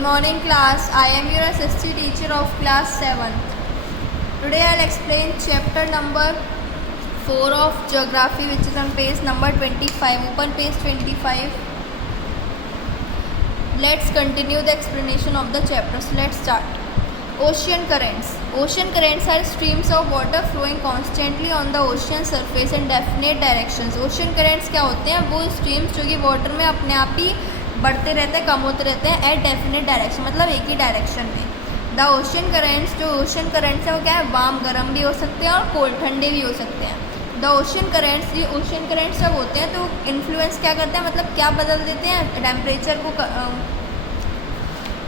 morning class. I am your assistant teacher of class 7. Today I'll explain chapter number 4 of geography, which is on page number 25. Open page 25. Let's continue the explanation of the chapter. So let's start. Ocean currents. Ocean currents are streams of water flowing constantly on the ocean surface in definite directions. Ocean currents क्या होते हैं? वो streams जो कि water में अपने आप ही बढ़ते रहते हैं, कम होते रहते हैं एट डेफिनेट डायरेक्शन, मतलब एक ही डायरेक्शन में. द ओशन करेंट्स, जो ओशन करेंट्स है वो क्या है? वार्म गर्म भी हो सकते हैं और कोल्ड ठंडे भी हो सकते हैं. द ओशन करेंट्स, ये ओशन करेंट्स जब होते हैं तो इन्फ्लुएंस क्या करते हैं, मतलब क्या बदल देते हैं? टेम्परेचर को,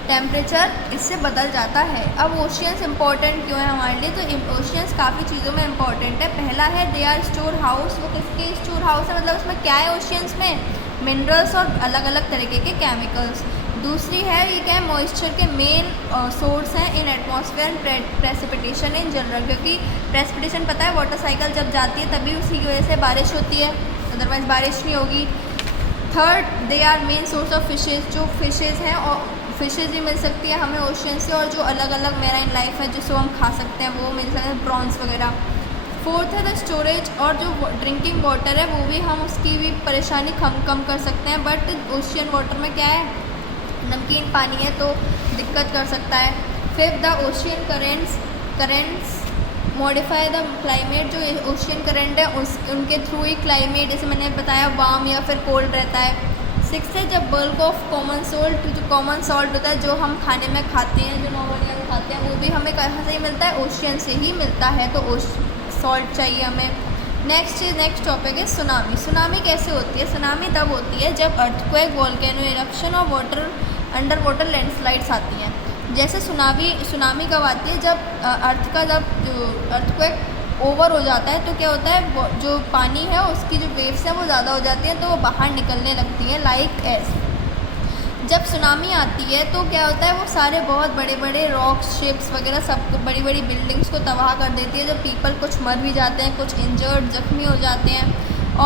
टेम्परेचर इससे बदल जाता है. अब ओशियंस इंपॉर्टेंट क्यों है हमारे लिए? तो ओशियंस काफ़ी चीज़ों में इंपॉर्टेंट है. पहला है दे आर स्टोर हाउस. वो किसके स्टोर हाउस है, मतलब उसमें क्या है ओशियंस में? मिनरल्स और अलग अलग तरीके के केमिकल्स. दूसरी है ये क्या है? मॉइस्चर के मेन सोर्स हैं इन atmosphere and precipitation in general, क्योंकि प्रेसिपिटेशन पता है वाटर साइकिल जब जाती है तभी उसी की वजह से बारिश होती है, अदरवाइज बारिश नहीं होगी. Third, they are main source of fishes. जो फिशेज हैं और फिशेज भी मिल सकती है हमें ओशियन से, और जो अलग अलग मेराइन लाइफ है जिसको हम खा सकते हैं वो मिल सकते हैं, प्रॉन्स वगैरह. फोर्थ है द स्टोरेज, और जो ड्रिंकिंग वाटर है वो भी हम उसकी भी परेशानी कम कर सकते हैं. बट ओशियन वाटर में क्या है? नमकीन पानी है तो दिक्कत कर सकता है. Fifth, the ocean currents modify the climate. जो ओशियन करेंट है उनके थ्रू ही क्लाइमेट, जैसे मैंने बताया, वार्म या फिर कोल्ड रहता है. सिक्स है जब बल्क ऑफ कॉमन सॉल्ट. जो कॉमन सॉल्ट होता है जो हम खाने में खाते हैं, जो नॉर्मली हम खाते हैं, वो भी हमें कहाँ से ही मिलता है? ओशियन से ही मिलता है. तो सॉल्ट चाहिए हमें. नेक्स्ट टॉपिक है सुनामी. सुनामी कैसे होती है? सुनामी तब होती है जब अर्थक्वेक, वोल्केनो इरप्शन और अंडर वाटर लैंडस्लाइड्स आती हैं. जैसे सुनामी कब आती है? जब अर्थक्वेक ओवर हो जाता है तो क्या होता है? जो पानी है उसकी जो वेव्स हैं वो ज़्यादा हो जाती हैं तो वो बाहर निकलने लगती हैं, लाइक एस. जब सुनामी आती है तो क्या होता है? वो सारे बहुत बड़े बड़े रॉक्स, शिप्स वगैरह सब बड़ी बड़ी बिल्डिंग्स को तबाह कर देती है. जो पीपल कुछ मर भी जाते हैं, कुछ इंजर्ड, जख्मी हो जाते हैं.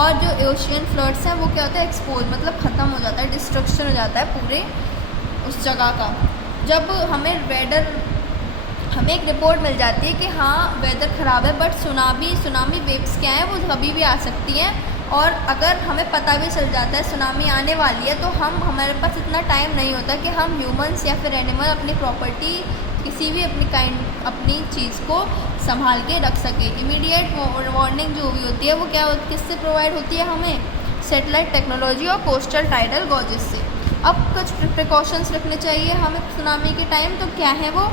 और जो ओशियन फ्लड्स हैं वो क्या होता है? एक्सपोज, मतलब ख़त्म हो जाता है, डिस्ट्रक्शन हो जाता है पूरे उस जगह का. जब हमें एक रिपोर्ट मिल जाती है कि हाँ वेदर ख़राब है, बट सुनामी वेव्स क्या है? वो कभी भी आ सकती हैं. और अगर हमें पता भी चल जाता है सुनामी आने वाली है तो हमारे पास इतना टाइम नहीं होता कि हम ह्यूमंस या फिर एनिमल अपनी प्रॉपर्टी, किसी भी अपनी चीज़ को संभाल के रख सके. इमीडिएट वार्निंग जो भी होती है वो किससे प्रोवाइड होती है? हमें सैटेलाइट टेक्नोलॉजी और कोस्टल टाइडल गॉजेस से. अब कुछ प्रिकॉशंस रखने चाहिए हमें सुनामी के टाइम. तो क्या है वो?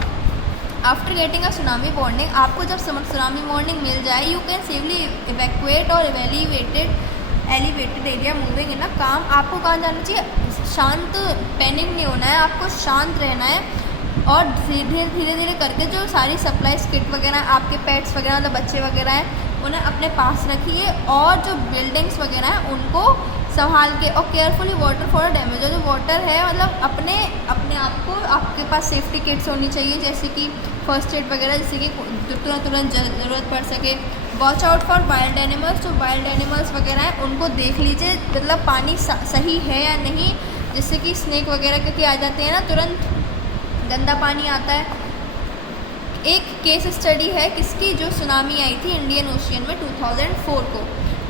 After getting a tsunami warning, आपको जब सुनामी वार्निंग मिल जाए, यू कैन सेफली इवैक्यूएट और एलिवेटेड एरिया मूविंग इन अ काम. आपको कहाँ जाना चाहिए? शांत, पैनिक नहीं होना है, आपको शांत रहना है. और धीरे धीरे करके जो सारी सप्लाईज किट वगैरह, आपके पेट्स वगैरह, मतलब बच्चे वगैरह हैं, उन्हें अपने पास रखिए. और जो बिल्डिंग्स वगैरह हैं उनको संभाल के, और केयरफुली वाटर फॉर डैमेज. जो वाटर है मतलब अपने आप को, आपके पास सेफ्टी किट्स होनी चाहिए, जैसे कि फर्स्ट एड वगैरह, जैसे कि तुरंत ज़रूरत पड़ सके. Watch out for wild animals. जो वाइल्ड एनिमल्स वगैरह हैं उनको देख लीजिए, मतलब पानी सही है या नहीं, जैसे कि स्नेक वगैरह क्योंकि आ जाते हैं ना, तुरंत गंदा पानी आता है. एक केस स्टडी है किसकी? जो सुनामी आई थी इंडियन ओशियन में 2004 को,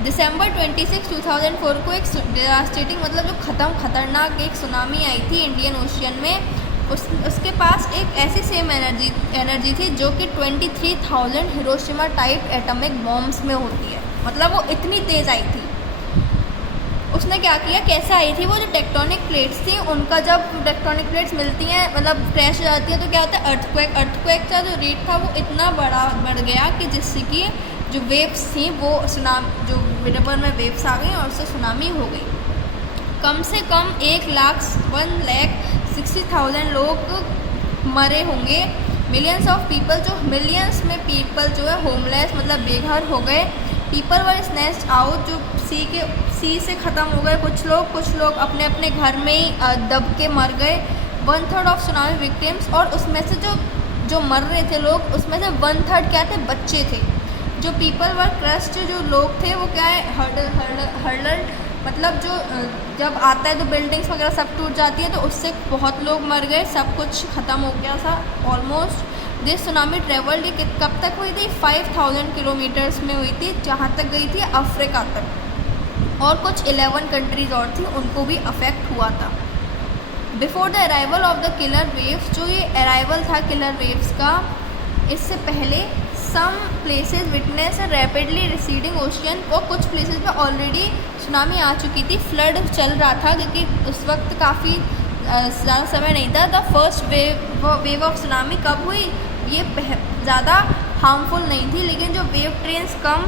दिसंबर 26, 2004 को एक डेवास्टेटिंग, मतलब जो खतरनाक एक सुनामी आई थी इंडियन ओशियन में. उसके पास एक ऐसी सेम एनर्जी थी जो कि 23,000 हिरोशिमा टाइप एटॉमिक बॉम्ब्स में होती है, मतलब वो इतनी तेज़ आई थी. उसने क्या किया, कैसे आई थी? वो जो टेक्टोनिक प्लेट्स थी उनका, जब टेक्टोनिक प्लेट्स मिलती हैं, मतलब क्रैश हो जाती है, तो क्या होता है? अर्थक्वेक का जो रेट था वो इतना बढ़ गया कि जिससे कि जो वेव्स थी वो जो रिवर में वेव्स आ गई और उससे सुनामी हो गई. कम से कम 1,60,000 लोग मरे होंगे. मिलियंस में पीपल जो है होमलेस, मतलब बेघर हो गए. पीपल वर स्नैच्ड आउट, जो सी से ख़त्म हो गए. कुछ लोग अपने घर में ही दब के मर गए. 1/3 ऑफ सुनामी विक्टिम्स, और उसमें से जो मर रहे थे लोग, उसमें से 1/3 क्या थे? बच्चे थे. जो पीपल वर क्रस्ट, जो लोग थे वो क्या है? मतलब जो जब आता है तो बिल्डिंग्स वगैरह सब टूट जाती है, तो उससे बहुत लोग मर गए, सब कुछ ख़त्म हो गया था ऑलमोस्ट। दिस सुनामी ट्रेवल्ड, ये कब तक हुई थी? 5000 किलोमीटर्स में हुई थी, जहाँ तक गई थी अफ्रीका तक, और कुछ 11 कंट्रीज़ और थी, उनको भी अफेक्ट हुआ था। Before the arrival of the killer waves, जो ये अराइवल था किलर वेव्स का, इससे पहले some places witness a rapidly receding ocean, और कुछ प्लेसेस पे ऑलरेडी सुनामी आ चुकी थी, फ्लड चल रहा था, क्योंकि उस वक्त काफ़ी ज़्यादा समय नहीं था। The first wave of tsunami कब हुई? ये ज़्यादा हार्मफुल नहीं थी, लेकिन जो wave trains come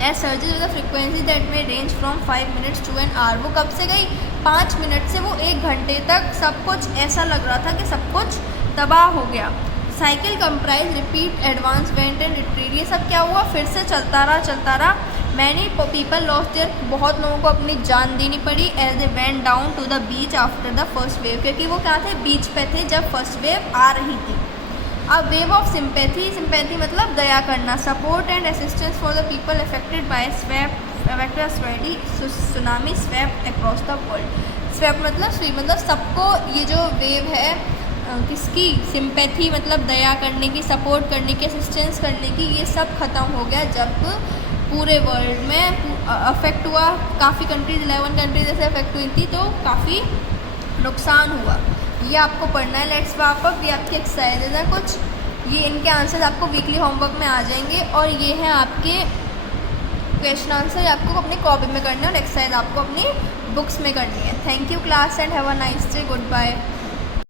as surges with the frequency that में range from 5 minutes to an hour, वो कब से गई? 5 मिनट से वो 1 घंटे तक सब कुछ ऐसा लग रहा था कि सब कुछ तबाह हो गया। Cycle comprise repeat advance went and retreat, ये सब क्या हुआ? फिर से चलता रहा। मैनी पीपल लॉस्ट देयर, बहुत लोगों को अपनी जान देनी पड़ी, as they went down to the beach after the first wave, क्योंकि वो क्या थे? बीच पे थे जब फर्स्ट वेव आ रही थी। अब वेव ऑफ सिंपैथी मतलब दया करना, support and assistance for the people affected by tsunami swept across the world. Swept मतलब सबको, ये जो वेव है किसकी? सिंपैथी मतलब दया करने की, सपोर्ट करने की, असिस्टेंस करने की, ये सब ख़त्म हो गया जब पूरे वर्ल्ड में अफेक्ट हुआ। काफ़ी कंट्रीज़ 11 कंट्रीज ऐसे अफेक्ट हुई थी, तो काफ़ी नुकसान हुआ। ये आपको पढ़ना है। Let's wrap up. ये आपके एक्सरसाइजेज हैं कुछ, ये इनके आंसर आपको वीकली होमवर्क में आ जाएंगे, और ये हैं आपके क्वेश्चन आंसर, आपको अपनी कॉपी में करने हैं, और एक्सरसाइज आपको अपनी बुक्स में करनी है। Thank you class and have a nice day. Good bye.